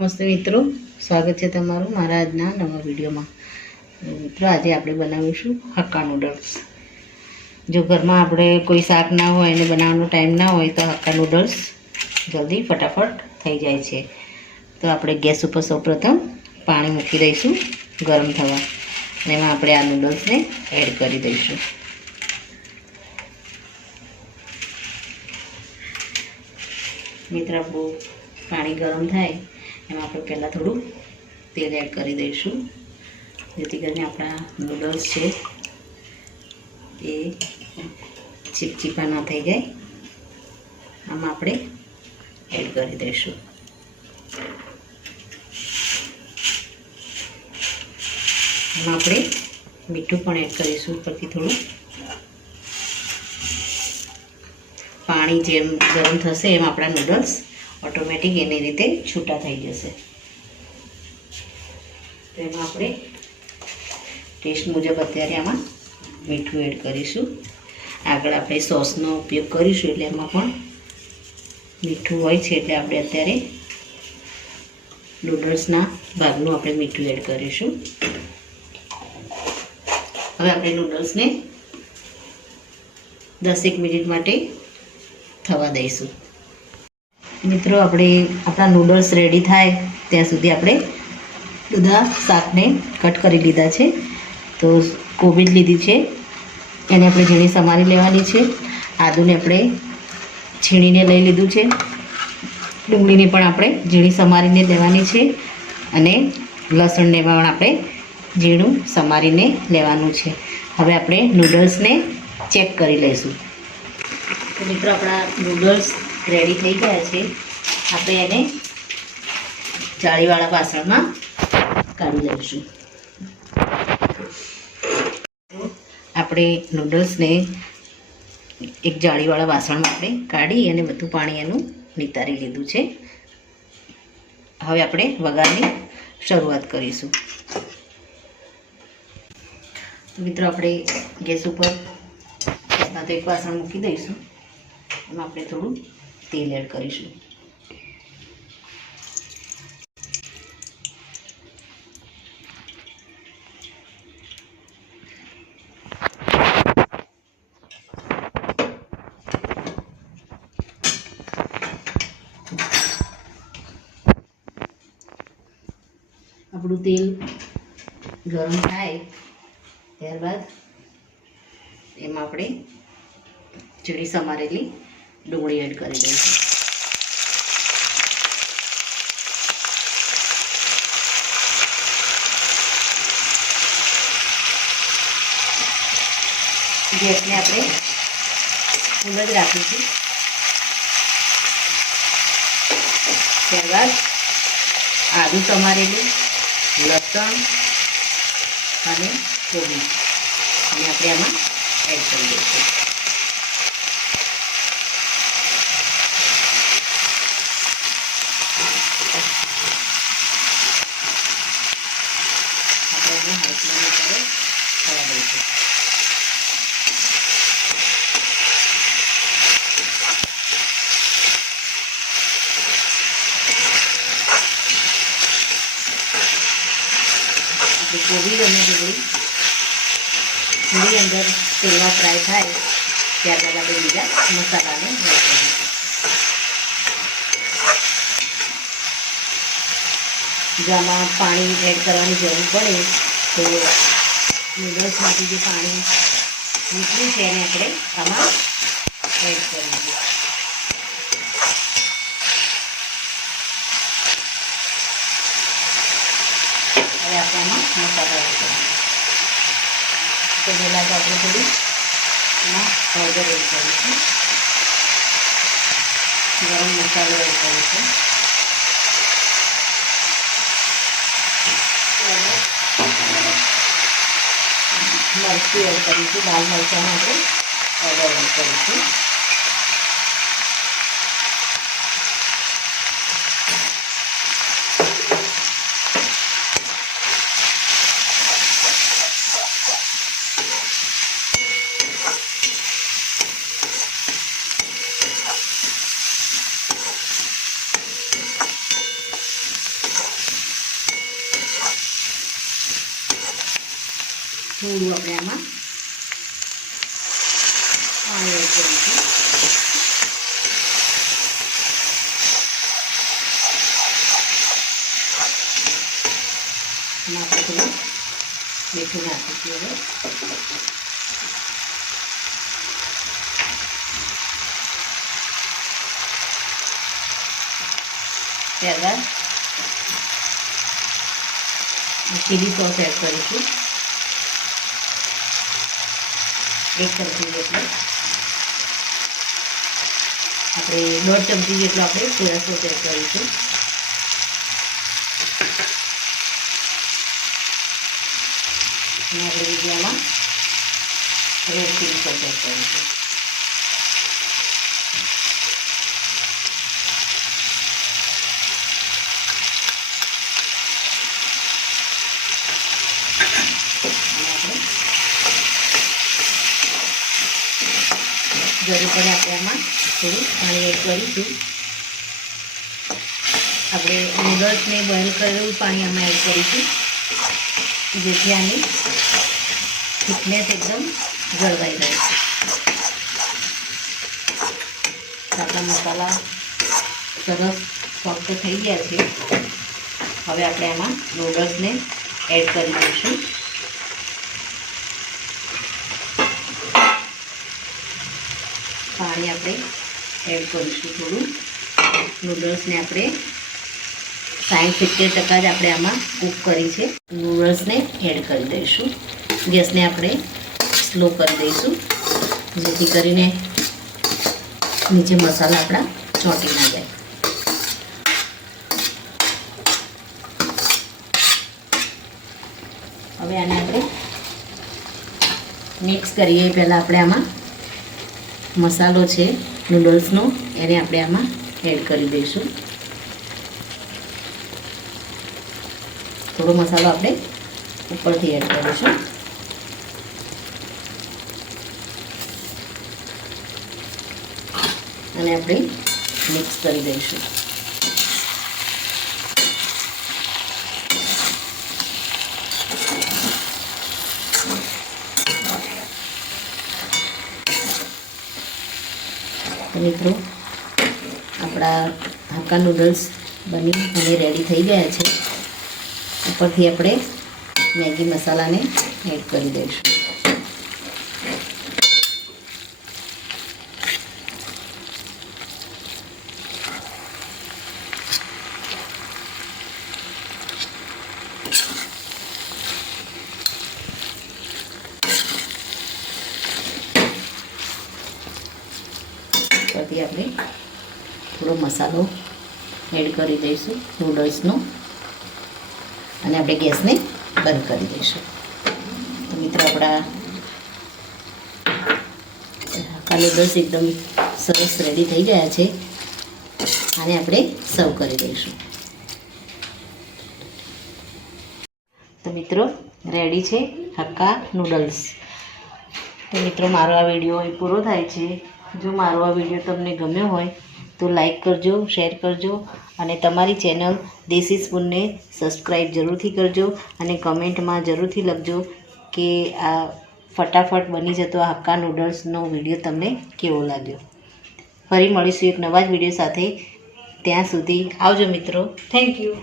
નમસ્તે મિત્રો, સ્વાગત છે તમારું મારા આજના નવા વિડીયોમાં. મિત્રો, આજે આપણે બનાવીશું હક્કા નૂડલ્સ. જો ઘરમાં આપણે કોઈ શાક ના હોય અને બનાવવાનો ટાઈમ ના હોય તો હક્કા નૂડલ્સ જલ્દી ફટાફટ થઈ જાય છે. તો આપણે ગેસ ઉપર સૌપ્રથમ પાણી મૂકી દઈશું ગરમ થવા, અને એમાં આપણે આ નૂડલ્સને એડ કરી દઈશું. મિત્રો, આપણું પાણી ગરમ થાય એમાં આપણે પહેલાં થોડું તેલ એડ કરી દઈશું, જેથી કરીને આપણા નૂડલ્સ છે એ ચીપચીપા ન થઈ જાય. આમાં આપણે એડ કરી દઈશું. આમાં આપણે મીઠું પણ એડ કરીશું ઉપરથી થોડું. પાણી જેમ ગરમ થશે એમ આપણા નૂડલ્સ ઓટોમેટિક એની રીતે છૂટા થઈ જશે. તો એમાં આપણે ટેસ્ટ મુજબ અત્યારે આમાં મીઠું એડ કરીશું. આગળ આપણે સોસનો ઉપયોગ કરીશું એટલે એમાં પણ મીઠું હોય છે, એટલે આપણે અત્યારે નૂડલ્સના ભાગનું આપણે મીઠું એડ કરીશું. હવે આપણે નૂડલ્સને 10 મિનિટ માટે થવા દઈશું. મિત્રો, આપણા નૂડલ્સ રેડી થાય ત્યાં સુધી આપણે બધા શાકને કટ કરી લીધા છે. તો કોબીજ લીધી છે, એને આપણે ઝીણી સમારી લેવાની છે. આદુને આપણે છીણીને લઈ લીધું છે. ડુંગળીને પણ આપણે ઝીણી સમારીને લેવાની છે, અને લસણને પણ આપણે ઝીણું સમારીને લેવાનું છે. હવે આપણે નૂડલ્સને ચેક કરી લઈશું. તો મિત્રો, આપણા નૂડલ્સ રેડી થઈ ગયા છે. આપણે એને જાળીવાળા વાસણમાં કાઢી લઈશું. આપણે નૂડલ્સને એક જાળીવાળા વાસણમાં આપણે કાઢી અને બધું પાણી એનું નિતારી લીધું છે. હવે આપણે વઘારની શરૂઆત કરીશું. તો મિત્રો, આપણે ગેસ ઉપર તો એક વાસણ મૂકી દઈશું. એમાં આપણે થોડું તેલ એડ કરીશું. આપણું તેલ ગરમ થાય ત્યારબાદ એમાં આપણે ઝીણી સમારેલી ડુંગળી એડ કરી દઈશું. ગેસને આપણે ફૂલ જ રાખીશું. ત્યારબાદ આદું સમારેલું, લસણ અને કોબીજ અને આપણે આમાં એડ કરી દઈશું. આપણે એને હાઈ ફ્લેમ ઉપર થવા દઈશું. કોબીજ અને ડુંગળી થોડી અંદર તેલમાં ફ્રાય થાય ત્યારબાદ આપણે બીજા મસાલાને એડ કરીશું. જો આમાં પાણી એડ કરવાની જરૂર પડે તો નૂડલ્સમાંથી જે પાણી નીકળ્યું છે એને આપણે આમાં એડ કરીશું. હવે આપણે આમાં મસાલા એડ કરીશું. તો પહેલાં તો આપણે થોડી એમાં પાવડર એડ કરીશું. ગરમ મસાલો એડ કરીશું. મરચું એડ કરીશું. લાલ મરચાંનો આપણે પાવડર એડ કરીશું. થોડું આપણે આમાં પાણી એડ કરીશું. અને આપણે થોડું મીઠું નાખીશું હવે. ત્યારબાદ ચીલી સોસ એડ કરીશું, 1 ચમચી જેટલો. આપણે 1.5 ચમચી જેટલો આપણે સોયા સોસ એડ કરીશું. અને આપણે બીજામાં રેડ ચીલી સોસ એડ કરીશું. જરૂર પડે આપણે આમાં થોડું પાણી એડ કરીશું. આપણે નૂડલ્સને બોઇલ કરેલું પાણી આમાં એડ કરીશું, જેથી આની થિકનેસ એકદમ જળવાઈ રહે છે. આપણા મસાલા સરસ સોફ્ટ થઈ ગયા છે. હવે આપણે આમાં નૂડલ્સને એડ કરી દઈશું. પાણી આપણે એડ કરીશું થોડું. નૂડલ્સને આપણે 60-70% જ આપણે આમાં કૂક કરી છે. નૂડલ્સને એડ કરી દઈશું. ગેસને આપણે સ્લો કરી દઈશું, જેથી કરીને નીચે મસાલા આપણા ચોંટી ના જાય. હવે આને આપણે મિક્સ કરીએ પહેલાં આપણે આમાં મસાલો છે નૂડલ્સનો, એને આપણે આમાં એડ કરી દઈશું. થોડો મસાલો આપણે ઉપરથી એડ કરીશું. અને આપણે મિક્સ કરી દઈશું. તો મિત્રો આપણા હક્કા નૂડલ્સ બની અને રેડી થઈ ગયા છે. ઉપરથી આપણે મેગી મસાલાને એડ કરી દઈશું. ઉપરથી આપણે થોડો મસાલો એડ કરી દઈશું નૂડલ્સનો, અને આપણે ગેસને બંધ કરી દઈશું. તો મિત્રો આપણા હક્કા નૂડલ્સ એકદમ સરસ રેડી થઈ ગયા છે. આને આપણે સર્વ કરી દઈશું. તો મિત્રો રેડી છે હક્કા નૂડલ્સ. તો મિત્રો મારો આ વિડીયો અહીં પૂરો થાય છે. જો મારો આ વિડીયો તમને ગમ્યો હોય તો લાઈક કરજો, શેર કરજો, અને તમારી ચેનલ દેશી સ્પૂનને સબસ્ક્રાઈબ જરૂરથી કરજો. અને કમેન્ટમાં જરૂરથી લખજો કે આ ફટાફટ બની જતો આ હક્કા નૂડલ્સનો વિડીયો તમને કેવો લાગ્યો. ફરી મળીશું એક નવા જ વિડીયો સાથે. ત્યાં સુધી આવજો મિત્રો. Thank you.